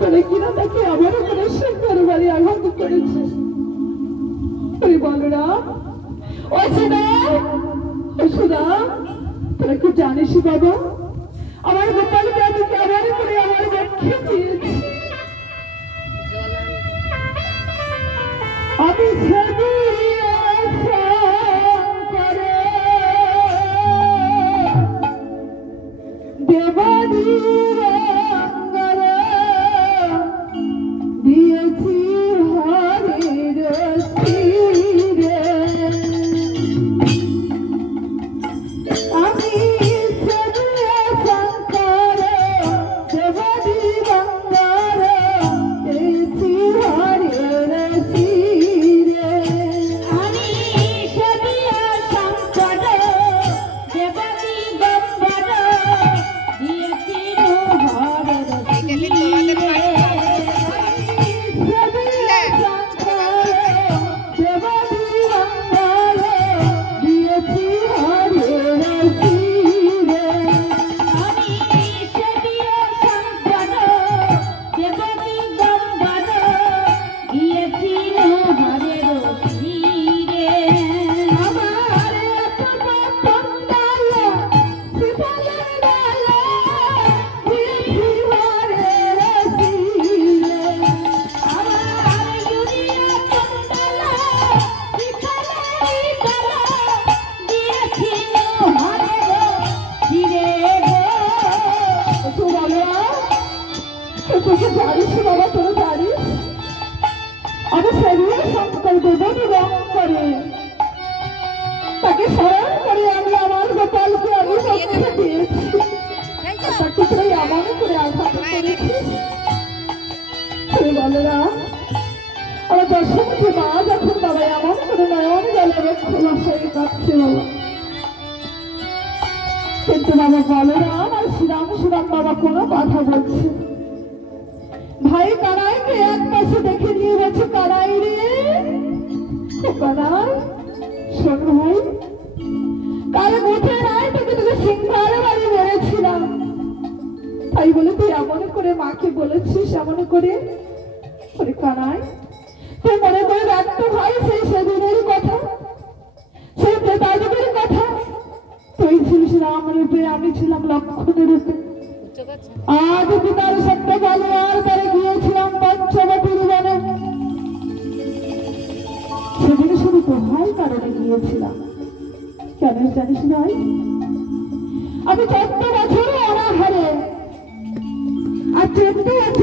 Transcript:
করে কিনা তাকে আমার উপরে সুন্দর বাড়ি আঘাত করেছে। তুই বলরা ও সুদা, ও সুদা, তোরা কি জানিস বাবা আমার গোপালকে আমি কেমন করে আমার লক্ষ্যে দিয়েছি। আমি দেবানী দিয়েছি হরির তীরে, আমি শঙ্কর দেবানী গঙ্গার দিয়েছি হরির তীরে, আমি শঙ্কর দেবানী গঙ্গার দিয়েছি বাবা, তোরা জানিস আমি শরীরে শঙ্কর দেবনী রং করে তাকে স্মরণ করে আমি আমার গোপালকে আমি সবকে দিয়েছি, তাকে তোরা এমন করে আঘাত করেছিস। তুই বলরা আমার দশমুখী মা যখন বাবা এমন করে নয়ন গেল রক্ষণাশয়ে কাঁদছে বাবা, কিন্তু বাবা বলরা আমার শ্রীরাম বাবা কোনো কথা বলছে। ভাই কানাইকে এক পাশে দেখে নিয়ে গেছে, কানাই রে কানাই শোন ভাই, কাল মুঠে নাই তোকে তোকে সিংহার বাড়ি মেরেছিলাম, তাই বলে তুই এমন করে মাকে বলেছিস এমন করে। কানাই তুই মনে করে রাখতো ভাই সেই সেদিনের কথা, সেই প্রেতাদেবের কথা, তুই ছিলিস রাম রূপে, আমি ছিলাম লক্ষ্মণ রূপে। আজ পিতার সত্য বলবার পরে গিয়েছিলাম পঞ্চবটির বনে, সেদিন শুধু তোহার কারণে গিয়েছিলাম। কেন জানিস নাই? আমি 14 বছর অনাহারে আর 14 বছর